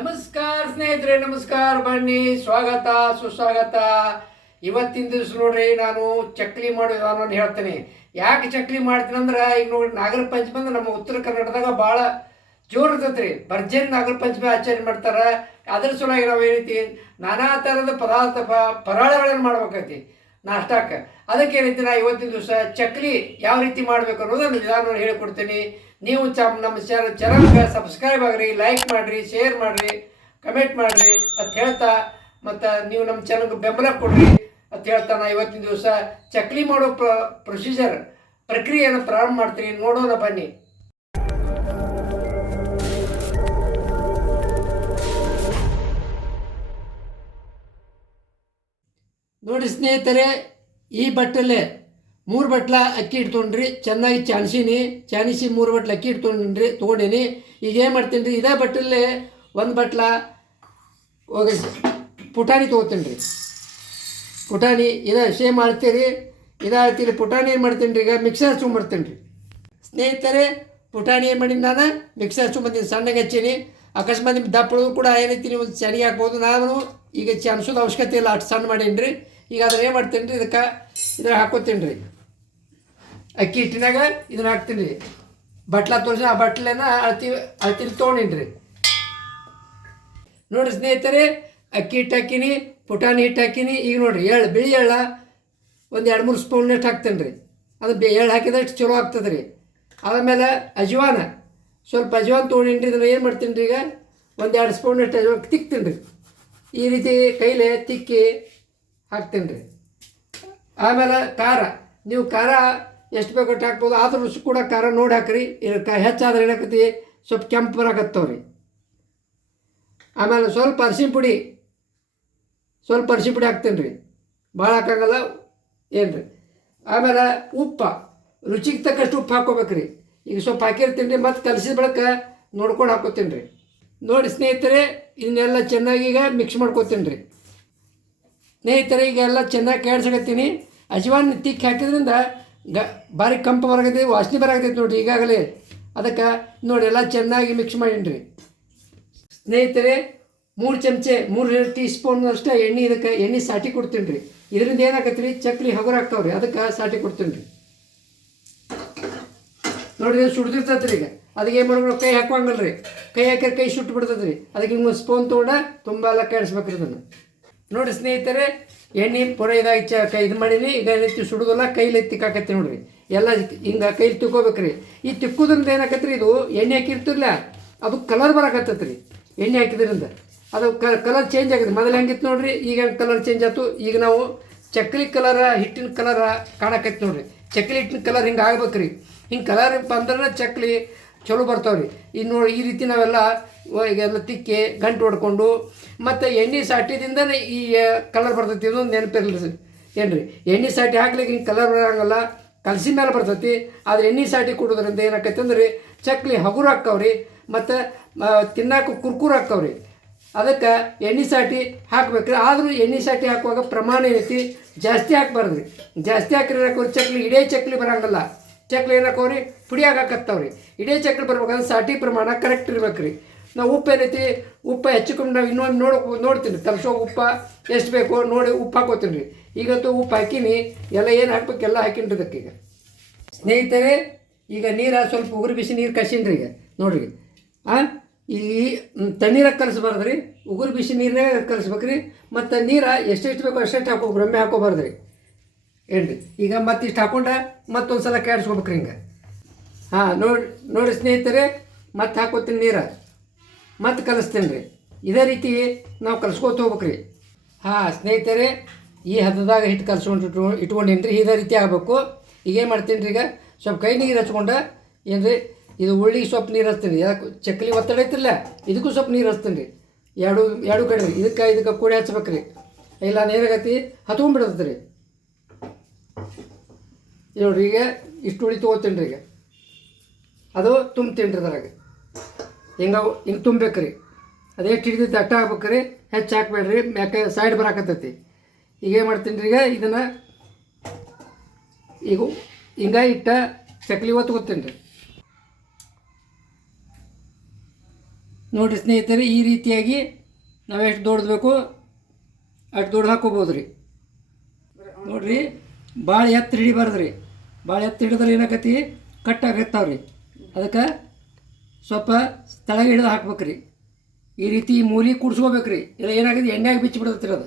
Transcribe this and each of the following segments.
ನಮಸ್ಕಾರ ಸ್ನೇಹಿತರೆ, ನಮಸ್ಕಾರ ಬನ್ನಿ. ಸ್ವಾಗತ, ಸುಸ್ವಾಗತ. ಇವತ್ತಿನ ದಿವಸ ನೋಡ್ರಿ, ನಾನು ಚಕ್ಲಿ ಮಾಡೋ ವಿಧಾನವನ್ನು ಹೇಳ್ತೇನೆ. ಯಾಕೆ ಚಕ್ಲಿ ಮಾಡ್ತೀನಿ ಅಂದ್ರೆ, ಈಗ ನೋಡಿ ನಾಗರ ಪಂಚಮಿ ಅಂದ್ರೆ ನಮ್ಮ ಉತ್ತರ ಕರ್ನಾಟಕದಾಗ ಭಾಳ ಜೋರು ಇರ್ತೈತ್ರಿ. ಭರ್ಜನ್ ನಾಗರ ಪಂಚಮಿ ಆಚರಣೆ ಮಾಡ್ತಾರೆ. ಅದ್ರ ಸಲುವಾಗಿ ನಾವು ಏನೈತಿ ನಾನಾ ಥರದ ಪದಾರ್ಥ ಪರಾಳಗಳನ್ನು ಮಾಡ್ಬೇಕೈತಿ ನಾಷ್ಟಕ್ಕೆ. ಅದಕ್ಕೆ ಏನೈತಿ ನಾ, ಇವತ್ತಿನ ದಿವಸ ಚಕ್ಲಿ ಯಾವ ರೀತಿ ಮಾಡಬೇಕು ಅನ್ನೋದನ್ನು ವಿಧಾನವನ್ನು ಹೇಳಿಕೊಡ್ತೀನಿ. ನೀವು ಚಮ್ ನಮ್ಮ ಚರ ಚಾನಲ್ಗೆ ಸಬ್ಸ್ಕ್ರೈಬ್ ಆಗ್ರಿ ಲೈಕ್ ಮಾಡಿರಿ ಶೇರ್ ಮಾಡಿರಿ ಕಮೆಂಟ್ ಮಾಡಿರಿ ಅಂತ ಹೇಳ್ತಾ, ಮತ್ತು ನೀವು ನಮ್ಮ ಚಾನಲ್ಗೆ ಬೆಂಬಲ ಕೊಡ್ರಿ ಅಂತ ಹೇಳ್ತಾ ನಾ ಇವತ್ತಿನ ದಿವಸ ಚಕ್ಲಿ ಮಾಡೋ ಪ್ರ ಪ್ರೊಸೀಜರ್ ಪ್ರಕ್ರಿಯೆಯನ್ನು ಪ್ರಾರಂಭ ಮಾಡ್ತೀನಿ. ನೋಡೋಣ ಬನ್ನಿ. ನೋಡಿ ಸ್ನೇಹಿತರೆ, ಈ ಬಟ್ಟಲೆ ಮೂರು ಬಟ್ಲ ಅಕ್ಕಿ ಇಟ್ಕೊಂಡ್ರಿ, ಚೆನ್ನಾಗಿ ಚಾಣಿಸೀನಿ, ಚಾಣಿಸಿ ಮೂರು ಬಟ್ಲ ಅಕ್ಕಿ ಇಟ್ಕೊಂಡ್ರಿ, ತೊಗೊಂಡೀನಿ. ಈಗ ಏನು ಮಾಡ್ತೀನಿ ರೀ ಇದೇ ಬಟ್ಟಲೇ ಒಂದು ಬಟ್ಲ ಹೋಗಿ ಪುಟಾಣಿ ತೊಗೋತೀನಿ ರೀ ಪುಟಾಣಿ, ಇದೇ ಸೇಮ್ ಮಾಡ್ತೀರಿ ಇದಾಗ್ತೀರಿ ಪುಟಾಣಿ ಏನು ಮಾಡ್ತೀನಿ ರೀ ಈಗ ಮಿಕ್ಸರ್ ಹಚ್ಕೊಂಬರ್ತೀನಿ ರೀ ಸ್ನೇಹಿತರೆ, ಪುಟಾಣಿ ಏನು ಮಾಡೀನಿ ನಾನು ಮಿಕ್ಸರ್ ಹಚ್ಕೊಂಬಂದಿನಿ, ಸಣ್ಣಗೆ ಹಚ್ಚೀನಿ. ಅಕಸ್ಮಾತ್ ನಿಮ್ಮ ದಪ್ಪಳು ಕೂಡ ಏನೈತಿ ನೀವು ಚೆನ್ನಾಗಿ ಹಾಕ್ಬೋದು. ನಾನು ಈಗ ಚಾನ್ಸೋದು ಅವಶ್ಯಕತೆ ಇಲ್ಲ, ಅಷ್ಟು ಸಣ್ಣ ಮಾಡೀನಿ ರೀ ಈಗ ಅದ್ರ ಏನು ಮಾಡ್ತೀನಿ ರೀ ಇದಕ್ಕೆ ಇದ್ರಾಗ ಹಾಕೋತೀನಿ ರೀ ಅಕ್ಕಿ ಹಿಟ್ಟಿನಾಗ ಇದನ್ನ ಹಾಕ್ತೀನಿ. ರೀ ಬಟ್ಲ ತೋರಿಸಿ ಆ ಬಟ್ಲೆನ ಅಳ್ತಿ, ಅಳ್ತಿಲಿ ತೊಗೊಂಡಿನಿ ರೀ ನೋಡಿ ಸ್ನೇಹಿತರೆ, ಅಕ್ಕಿ ಹಿಟ್ಟು ಹಾಕೀನಿ, ಪುಟಾಣಿ ಹಿಟ್ಟು ಹಾಕಿನಿ. ಈಗ ನೋಡಿರಿ ಎಳ್ಳು ಬಿಳಿ ಎಳ್ಳ ಒಂದು ಎರಡು ಮೂರು ಸ್ಪೂನ್ನಷ್ಟು ಹಾಕ್ತೇನೆ ರೀ ಅದು ಬೆ, ಎಳ್ಳು ಹಾಕಿದಷ್ಟು ಚಲೋ ಆಗ್ತದೆ ರೀ ಆಮೇಲೆ ಅಜವಾನ. ಸ್ವಲ್ಪ ಅಜವಾನ ತೊಗೊಂಡಿನಿ ರೀ ಇದನ್ನು ಏನು ಮಾಡ್ತೀನಿ ರೀ ಈಗ? ಒಂದು ಎರಡು ಸ್ಪೂನ್ನಷ್ಟು ಅಜ್ವಾನ ತಿಕ್ತೀನಿ ರೀ ಈ ರೀತಿ ಕೈಲೇ ತಿಕ್ಕಿ ಹಾಕ್ತೀನಿ ರೀ ಆಮೇಲೆ ಖಾರ. ನೀವು ಖಾರ ಎಷ್ಟು ಬೇಕು ಅಷ್ಟು ಹಾಕ್ಬೋದು. ಆದ್ರೂ ಕೂಡ ಖಾರ ನೋಡಿ ಹಾಕ್ರಿ. ಇದು ಕ ಹೆಚ್ಚಾದ್ರೆ ಏನಾಕತಿ ಸ್ವಲ್ಪ ಕೆಂಪು ಬರಾಕತ್ತವ್ರಿ. ಆಮೇಲೆ ಸ್ವಲ್ಪ ಅರಿಶಿನ ಪುಡಿ. ಸ್ವಲ್ಪ ಅರಿಶಿನ ಪುಡಿ ಹಾಕ್ತೇನೆ ರೀ ಭಾಳ ಹಾಕಂಗಲ್ಲ. ಏನು ರೀ ಆಮೇಲೆ ಉಪ್ಪು. ರುಚಿಗೆ ತಕ್ಕಷ್ಟು ಉಪ್ಪು ಹಾಕೋಬೇಕು ರೀ ಈಗ ಸ್ವಲ್ಪ ಹಾಕಿರ್ತೀನಿ ರೀ. ಮತ್ತು ಕಲಸಿದ ಬಳಿಕ ನೋಡ್ಕೊಂಡು ಹಾಕೋತೀನಿ ರೀ. ನೋಡಿ ಸ್ನೇಹಿತರೆ ಇದನ್ನೆಲ್ಲ ಚೆನ್ನಾಗಿ ಈಗ ಮಿಕ್ಸ್ ಮಾಡ್ಕೋತೀನಿ ರೀ. ಸ್ನೇಹಿತರೆ, ಈಗ ಎಲ್ಲ ಚೆನ್ನಾಗಿ ಕೇಳಿಸಕತ್ತೀನಿ ಅಜವಾನ್ ತಿಕ್ಕಿ ಹಾಕಿದ್ರಿಂದ ಗ, ಭಾರಿ ಕಂಪು ಬರಾಕತ್ತೈತಿ, ವಾಸನೆ ಬರಾಕತ್ತೈತಿ ನೋಡಿರಿ ಈಗಾಗಲೇ. ಅದಕ್ಕೆ ನೋಡಿ ಎಲ್ಲ ಚೆನ್ನಾಗಿ ಮಿಕ್ಸ್ ಮಾಡಿನ್ರಿ. ಸ್ನೇಹಿತರೆ, ಮೂರು ಚಮಚೆ, ಮೂರು ಟೀ ಸ್ಪೂನ್ ಅಷ್ಟೇ ಎಣ್ಣೆ ಇದಕ್ಕೆ, ಎಣ್ಣೆ ಸಾಟಿ ಕೊಡ್ತೀನಿ ರೀ ಇದರಿಂದ ಏನಾಗತ್ತೆ ರೀ ಚಕ್ಲಿ ಹಗುರ ಆಗ್ತಾವೆ ರೀ ಅದಕ್ಕೆ ಸಾಟಿ ಕೊಡ್ತೀನಿ ರೀ ನೋಡಿರಿ ಸುಡ್ದಿರ್ತೈತೆ ರೀ ಈಗ. ಅದಕ್ಕೆ ಏನು ಮಾಡ್ಬೇಕು? ಕೈ ಹಾಕುವಂಗಲ್ಲ ರೀ ಕೈ ಹಾಕಿದ್ರೆ ಕೈ ಸುಟ್ಟು ಬಿಡ್ತದೆ ರೀ ಅದಕ್ಕೆ ಹಿಂಗೆ ಒಂದು ಸ್ಪೂನ್ ತೊಗೊಂಡ ತುಂಬ ಎಲ್ಲ ಕೆಡಿಸ್ಬೇಕು ರೀ ಅದನ್ನು. ನೋಡಿ ಸ್ನೇಹಿತರೆ ಎಣ್ಣೆ ಪೊರ ಇದಾಗಿ ಚ ಕೈ ಇದು ಮಾಡೀನಿ, ಈಗ ಏನೈತಿ ಸುಡುಗಲ್ಲ ಕೈಲಿ ತಿಕ್ಕಾಕತ್ತಿ ನೋಡ್ರಿ. ಎಲ್ಲ ಹಿಂಗೆ ಕೈಲಿ ತಿಕ್ಕೋಬೇಕ್ರಿ. ಈ ತಿಕ್ಕೋದ್ರಿಂದ ಏನಾಕತ್ತಿ ರೀ ಇದು? ಎಣ್ಣೆ ಹಾಕಿರ್ತಿರ್ಲ ಅದು ಕಲರ್ ಬರಾಕತ್ತೈತೆ ರೀ ಎಣ್ಣೆ ಹಾಕಿದ್ರಿಂದ. ಅದು ಕಲರ್ ಚೇಂಜ್ ಆಗಿದೆ. ಮೊದಲು ಹೆಂಗಿತ್ತು ನೋಡ್ರಿ? ಈಗ ಕಲರ್ ಚೇಂಜ್ ಆಯ್ತು? ಈಗ ನಾವು ಚಕ್ಲಿ ಕಲರ ಹಿಟ್ಟಿನ ಕಲರ ಕಾಣಕೈತಿ ನೋಡ್ರಿ. ಚಕ್ಲಿ ಹಿಟ್ಟಿನ ಕಲರ್ ಹಿಂಗೆ ಆಗ್ಬೇಕ್ರಿ. ಹಿಂಗೆ ಕಲರ್ ಬಂದ್ರೆ ಚಕ್ಲಿ ಚಲೋ ಬರ್ತಾವ್ರಿ. ಇನ್ನು ಈ ರೀತಿ ನಾವೆಲ್ಲ ಎಲ್ಲ ತಿಕ್ಕಿ, ಗಂಟು ಹೊಡ್ಕೊಂಡು, ಮತ್ತು ಎಣ್ಣೆ ಸಾಟಿದಿಂದನೇ ಈ ಕಲರ್ ಬರ್ತೈತಿ ಇದೊಂದು ನೆನಪಿರಲಿ ಸರ್. ಏನು ಎಣ್ಣೆ ಸಾಟಿ ಹಾಕ್ಲಿಕ್ಕೆ ಹಿಂಗೆ ಕಲರ್ ಬರೋಂಗಲ್ಲ. ಕಲಸಿ ಮೇಲೆ ಬರ್ತೈತಿ. ಆದ್ರೆ ಎಣ್ಣೆ ಸಾಟಿ ಕೊಡೋದ್ರಿಂದ ಏನಾಕೈತೆ ಅಂದ್ರೆ, ಚಕ್ಲಿ ಹಗುರು ಹಾಕ್ತಾವ್ರಿ. ಮತ್ತು ತಿನ್ನಾಕ ಕುರ್ಕುರು ಹಾಕ್ತಾವ್ರಿ. ಅದಕ್ಕೆ ಎಣ್ಣೆ ಸಾಟಿ ಹಾಕ್ಬೇಕ್ರಿ. ಆದರೂ ಎಣ್ಣೆ ಸಾಟಿ ಹಾಕುವಾಗ ಪ್ರಮಾಣ ಏನೈತಿ? ಜಾಸ್ತಿ ಹಾಕ್ಬಾರ್ದು ರೀ ಜಾಸ್ತಿ ಹಾಕಿರೋ ಚಕ್ಲಿ, ಇಡೇ ಚಕ್ಲಿ ಬರಂಗಲ್ಲ. ಚಕ್ಲಿ ಏನಾಕವ್ರಿ ಪುಡಿ ಆಗಾಕತ್ತಾವ್ರಿ ಇಡೀ ಚಕ್ಲಿ ಬರ್ಬೇಕಂದ್ರೆ ಸಾಟಿ ಪ್ರಮಾಣ ಕರೆಕ್ಟ್ ಇರ್ಬೇಕು ರೀ ನಾವು ಉಪ್ಪು ಏನೈತಿ? ಉಪ್ಪು ಹೆಚ್ಚಿಕೊಂಡು ನಾವು ಇನ್ನೊಂದು ನೋಡ, ನೋಡ್ತೀನಿ. ತರಿಸೋ ಉಪ್ಪು ಎಷ್ಟು ಬೇಕು ನೋಡಿ ಉಪ್ಪು ಹಾಕೋತೀನಿ ರೀ ಈಗಂತೂ ಉಪ್ಪು ಹಾಕೀನಿ. ಎಲ್ಲ ಏನು ಹಾಕ್ಬೇಕು, ಎಲ್ಲ ಹಾಕಿನ್ರಿ ಅದಕ್ಕೆ ಈಗ ಸ್ನೇಹಿತರೆ, ಈಗ ನೀರು ಸ್ವಲ್ಪ ಉಗುರು ಬಿಸಿ ನೀರು ಕಸಿನ್ರಿ ಈಗ. ನೋಡ್ರಿ. ಆ? ಈ ತಣ್ಣೀರ ಕಲಿಸ್ಬಾರ್ದು ರೀ ಉಗುರು ಬಿಸಿ ನೀರನ್ನೇ ಕಲಿಸ್ಬೇಕು ರೀ ಮತ್ತು ನೀರು ಎಷ್ಟೆಷ್ಟು ಬೇಕೋ ಅಷ್ಟೆಷ್ಟು ಹಾಕೋ ರೊಮ್ಮೆ ಹಾಕೋಬಾರ್ದು ರೀ ಏನ್ರಿ ಈಗ ಮತ್ತಿಷ್ಟು ಹಾಕೊಂಡ ಮತ್ತೊಂದು ಸಲ ರೀ ಹಿಂಗೆ. ಹಾಂ, ನೋಡಿ ನೋಡಿ ಸ್ನೇಹಿತರೆ, ಮತ್ತೆ ಹಾಕೋತೀನಿ ನೀರು. ಮತ್ತೆ ಕಲಿಸ್ತೀನಿ ರೀ ಇದೇ ರೀತಿ ನಾವು ಕಲ್ಸ್ಕೊತ ಹೋಗ್ಬೇಕು ರೀ ಹಾಂ, ಸ್ನೇಹಿತರೆ, ಈ ಹದದಾಗ ಹಿಟ್ಟು ಕಲ್ಸ್ಕೊಂಡು ಇಟ್ಕೊ ಇಟ್ಕೊಂಡೇನು ರೀ ಇದೇ ರೀತಿ ಆಗಬೇಕು. ಈಗ ಏನು ಮಾಡ್ತೀನಿ ರೀ ಈಗ? ಸ್ವಲ್ಪ ಕೈ ನೀರು ಹಚ್ಕೊಂಡು ಏನು ರೀ ಇದು ಉಳ್ಳಿಗೆ ಸ್ವಲ್ಪ ನೀರು ಹಚ್ತೀನಿ ಯಾಕೆ, ಚಕ್ಲಿ ಒತ್ತಡ ಐತಿಲ್ಲ ಇದಕ್ಕೂ ಸ್ವಲ್ಪ ನೀರು ಹಚ್ತೀನಿ ರೀ ಎರಡು ಎರಡು ಕಡೆ ಇದಕ್ಕೆ ಇದಕ್ಕೆ ಕೂಡಿ ಹಚ್ಬೇಕು ರೀ ಇಲ್ಲ, ನೀರಾಗತಿ ಹತ್ಕೊಂಡ್ಬಿಡ್ತೈತೆ ರೀ ನೋಡ್ರಿ, ಈಗ ಇಷ್ಟು ಉಳಿ ತೊಗೋತೀನಿ ರೀ ಈಗ. ಅದು ತುಂಬ್ತೀನಿ ರೀ ಅದ್ರಾಗ. ಹಿಂಗೆ ಹಿಂಗೆ ತುಂಬೇಕು ರೀ. ಅದು ಎಷ್ಟು ದಟ್ಟ ಹಾಕ್ಬೇಕು ರೀ. ಹೆಚ್ಚು ಹಾಕ್ಬೇಡ್ರಿ. ಯಾಕೆ ಸೈಡ್ ಬರಾಕತ್ತೈತಿ. ಈಗ ಏನು ಮಾಡ್ತೀನಿ ರೀ ಈಗ ಇದನ್ನು ಈಗ ಹಿಂಗೆ ಇಟ್ಟ ಚಕ್ಲಿ ಒತ್ಕೊತೀನಿ ರೀ. ನೋಡಿರಿ ಸ್ನೇಹಿತರೆ, ಈ ರೀತಿಯಾಗಿ ನಾವು ಎಷ್ಟು ದೊಡ್ಡಬೇಕು, ಅಷ್ಟು ದೊಡ್ಡ ಹಾಕೋಬೋದು ರೀ ನೋಡಿರಿ ಭಾಳ ಎತ್ತರ ಹಿಡಿಬಾರ್ದು ರೀ ಭಾಳ ಎತ್ತಿ ಹಿಡಿದ್ರೆ ಏನಾಗತಿ ಕಟ್ ಆಗತ್ತಾವ ರೀ ಅದಕ್ಕೆ ಸ್ವಲ್ಪ ತಳಗೆ ಹಿಡಿದು ಹಾಕ್ಬೇಕು ರೀ ಈ ರೀತಿ ಮೂಲಿ ಕೂಡ್ಸ್ಕೋಬೇಕು ರೀ ಇಲ್ಲ ಏನಾಗಿದೆ ಎಣ್ಣೆಗೆ ಬಿಚ್ಚಿ ಬಿಡ್ತೈತಿ ಅದು.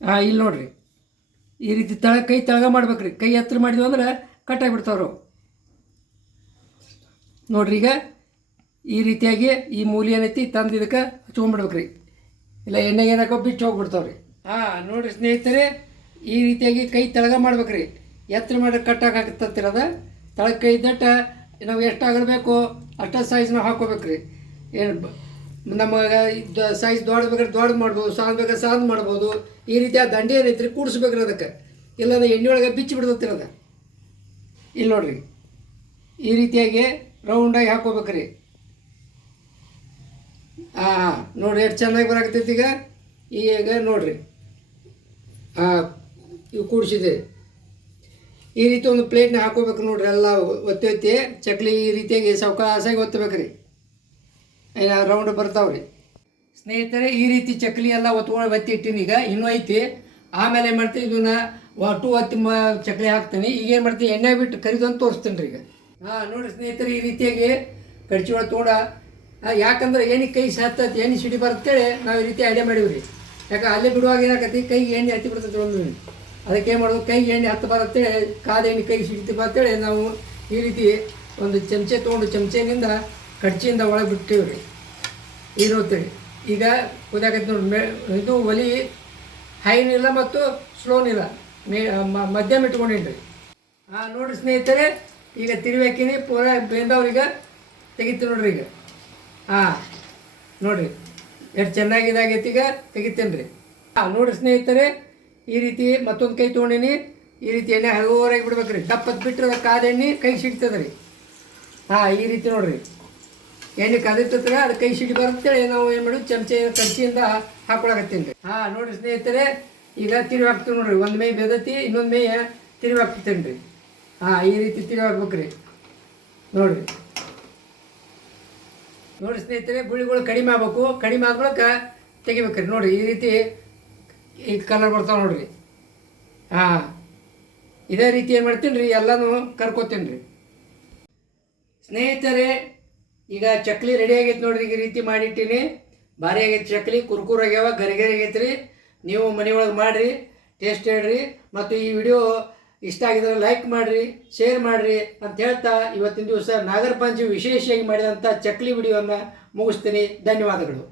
ಹಾಂ ಇಲ್ಲಿ ನೋಡಿರಿ. ಈ ರೀತಿ ತಳ, ಕೈ ತಳಗ ಮಾಡ್ಬೇಕು ರೀ ಕೈ ಎತ್ತರ ಮಾಡಿದ್ವಿ ಅಂದ್ರೆ ಕಟ್ಟಾಗಿಬಿಡ್ತಾವ್ರು ನೋಡ್ರಿ ಈಗ ಈ ರೀತಿಯಾಗಿ ಈ ಮೂಲಿ ಏನೈತಿ ತಂದು ಇದಕ್ಕೆ ಹಚ್ಕೊಂಡ್ಬಿಡ್ಬೇಕು ರೀ ಇಲ್ಲ ಎಣ್ಣೆಗೆ ಏನಾಕೋ ಬಿಚ್ಚಿ ಹೋಗ್ಬಿಡ್ತಾವ್ರಿ. ಹಾಂ, ನೋಡಿರಿ ಸ್ನೇಹಿತರೆ ಈ ರೀತಿಯಾಗಿ ಕೈ ತೆಳಗ ಮಾಡ್ಬೇಕ್ರಿ. ಎತ್ತರ ಮಾಡಿ ಕಟ್ಟಾಕತ್ತಿರದ ತಳಗ ಕೈ ದಟ್ಟ, ನಾವು ಎಷ್ಟು ಆಗಬೇಕು ಅಷ್ಟ ಸೈಜ್ ನಾವು ಹಾಕೋಬೇಕು ರೀ ಏನು ನಮಗೆ ಸೈಜ್ ದೊಡ್ಡ ಬೇಕಾದ್ರೆ ದೊಡ್ಡ ಮಾಡ್ಬೋದು ಸಾಂದ್ ಬೇಕಾದ್ರೆ ಸಾಂದ್ ಮಾಡ್ಬೋದು. ಈ ರೀತಿ ಆ ದಂಡೆ ಏನೈತ್ರಿ ಕೂಡಿಸ್ಬೇಕ್ರಿ ಅದಕ್ಕೆ. ಇಲ್ಲಾಂದ್ರೆ ಎಣ್ಣೆ ಒಳಗೆ ಬಿಚ್ಚಿ ಬಿಡ್ತಿರೋದ ಇಲ್ಲಿ ನೋಡ್ರಿ. ಈ ರೀತಿಯಾಗಿ ರೌಂಡಾಗಿ ಹಾಕೋಬೇಕ್ರಿ ಹಾಂ ನೋಡ್ರಿ, ಎಷ್ಟು ಚೆನ್ನಾಗಿ ಬರಾಕತ್ತೈತಿ ಈಗ? ಈಗ ನೋಡ್ರಿ. ಹಾಂ ಇವು ಕೂಡಿಸಿದೆ. ಈ ರೀತಿ ಒಂದು ಪ್ಲೇಟ್ನ ಹಾಕೋಬೇಕು ನೋಡ್ರಿ ಎಲ್ಲ ಒತ್ತಿ ಒತ್ತಿ. ಚಕ್ಲಿ ಈ ರೀತಿಯಾಗಿ ಸಾವಕಾಸಾಗಿ ಒತ್ತಬೇಕು ರೀ ರೌಂಡ್ ಬರ್ತಾವ್ರಿ. ಸ್ನೇಹಿತರೆ, ಈ ರೀತಿ ಚಕ್ಲಿ ಎಲ್ಲ ಒತ್ಕೊಂಡು ಒತ್ತಿ ಇಟ್ಟಿನಿ ಈಗ. ಇನ್ನೂ ಐತಿ. ಆಮೇಲೆ ಏನು ಮಾಡ್ತೀನಿ, ಇದನ್ನ ಒಟ್ಟು ಒತ್ತಿ ಮ ಚಕ್ಲಿ ಹಾಕ್ತೀನಿ. ಈಗ ಏನು ಮಾಡ್ತೀನಿ, ಎಣ್ಣೆ ಬಿಟ್ಟು ಕರಿದು ಅಂತ ತೋರಿಸ್ತೀನಿ ರೀ ಈಗ. ಹಾಂ ನೋಡಿ ಸ್ನೇಹಿತರೆ, ಈ ರೀತಿಯಾಗಿ ಕಡ್ಚಿ ತೋಡ. ಯಾಕಂದ್ರೆ ಏನಕ್ಕೆ ಕೈ ಸತ್ತೈತಿ ಎಣ್ಣೆ ಸಿಡಿ ಬರ್ತೇಳಿ ನಾವು ಈ ರೀತಿ ಐಡಿಯಾ ಮಾಡೀವಿ ರೀ ಯಾಕೆ, ಅಲ್ಲೇ ಬಿಡುವಾಗ ಏನಾಕತಿ ಕೈಗೆ ಎಣ್ಣೆ ಹತ್ತಿ ಬಿಡ್ತೈತಿ ಒಂದು ಅದಕ್ಕೆ ಮಾಡೋದು ಕೈಗೆ ಎಣ್ಣೆ ಹತ್ತು ಬರತ್ತೇಳಿ ಕಾದೆಣ್ಣೆ ಕೈ ಸಿಡಿತಿ ಬರ್ತೇಳಿ ನಾವು ಈ ರೀತಿ ಒಂದು ಚಮಚೆ ತೊಗೊಂಡು ಚಮಚೆನಿಂದ ಕಡ್ಚಿಯಿಂದ ಒಳಗೆ ಬಿಡ್ತೀವಿ ರೀ. ಇದು ಈಗ ಕುದಿಯಾಕೈತಿ ನೋಡಿ, ಮೇ ಇದು ಒಲಿ ಹೈನಿಲ್ಲ ಮತ್ತು ಸ್ಲೋನಿಲ್ಲ ಮೇ ಮಧ್ಯಮ ಇಟ್ಕೊಂಡೇನಿ ಹಾಂ ನೋಡಿರಿ ಸ್ನೇಹಿತರೆ, ಈಗ ತಿರುವಾಕಿನಿ, ಪೂರ ಬೆಂದವ್ರೀಗ ತೆಗಿತೀನಿ ನೋಡ್ರಿ ಈಗ. ಹಾಂ ನೋಡಿರಿ, ಎಷ್ಟು ಚೆನ್ನಾಗಿ ಇದಾಗೈತಿ ಈಗ ತೆಗಿತೀನಿ ರೀ ಹಾಂ ನೋಡಿರಿ ಸ್ನೇಹಿತರೆ ಈ ರೀತಿ ಮತ್ತೊಂದು ಕೈ ತೊಗೊಂಡಿನಿ. ಈ ರೀತಿ ಎಣ್ಣೆ ಹಗೋರಾಗಿ ಬಿಡ್ಬೇಕು ರೀ ದಪ್ಪತ್ತು ಬಿಟ್ಟರೆ ಕಾದ ಎಣ್ಣೆ ಕೈ ಸಿಡ್ತದೆ ರೀ ಹಾಂ, ಈ ರೀತಿ ನೋಡಿರಿ. ಎಣ್ಣೆ ಕದಿರ್ತದ್ರೆ ಅದು ಕೈ ಸಿಡಿ ಬರುತ್ತೆ ನಾವು ಏನು ಮಾಡೋದು, ಚಮಚ ಕಚ್ಚಿಯಿಂದ ಹಾಕೊಳಕತ್ತೀನಿ ರೀ ಹಾಂ, ನೋಡಿರಿ ಸ್ನೇಹಿತರೆ, ಈಗ ತಿರುವಿ ಹಾಕ್ತೀವಿ ನೋಡಿರಿ. ಒಂದು ಮೈ ಬೆದತಿ, ಇನ್ನೊಂದು ಮೈ ತಿರುವಿ ಹಾಕ್ತೀನಿ ರೀ ಹಾಂ, ಈ ರೀತಿ ತಿರುವಿ ಹಾಕ್ಬೇಕು ರೀ ನೋಡಿರಿ ನೋಡಿ ಸ್ನೇಹಿತರೆ, ಗುಳಿಗಳು ಕಡಿಮೆ ಆಗ್ಬೇಕು. ಕಡಿಮೆ ಆದ ತೆಗಿಬೇಕು ತೆಗಿಬೇಕ್ರಿ. ನೋಡಿರಿ, ಈ ರೀತಿ ಈ ಕಲರ್ ಬರ್ತಾವೆ ನೋಡ್ರಿ. ಹಾಂ. ಇದೇ ರೀತಿ ಏನು ಮಾಡ್ತೀನಿ ರೀ ಎಲ್ಲನೂ ಕರ್ಕೋತೀನಿ ರೀ ಸ್ನೇಹಿತರೆ, ಈಗ ಚಕ್ಲಿ ರೆಡಿ ಆಗೈತೆ ನೋಡ್ರಿ. ಈ ರೀತಿ ಮಾಡಿಟ್ಟಿನಿ. ಭಾರಿ ಆಗೈತೆ ಚಕ್ಲಿ. ಕುರ್ಕುರ್ ಆಗ್ಯಾವ, ಗರಿಗರಿ ಆಗೈತೆ ರೀ ನೀವು ಮನೆಯೊಳಗೆ ಮಾಡಿರಿ ಟೇಸ್ಟ್ ಹೇಳ್ರಿ. ಮತ್ತು ಈ ವಿಡಿಯೋ ಇಷ್ಟ ಆಗಿದ್ರೆ ಲೈಕ್ ಮಾಡಿರಿ ಶೇರ್ ಮಾಡಿರಿ ಅಂತ ಹೇಳ್ತಾ ಇವತ್ತಿನ ದಿವಸ ನಾಗರ ಪಂಚಮಿ ವಿಶೇಷವಾಗಿ ಮಾಡಿದಂಥ ಚಕ್ಲಿ ವಿಡಿಯೋನ ಮುಗಿಸ್ತೀನಿ. ಧನ್ಯವಾದಗಳು.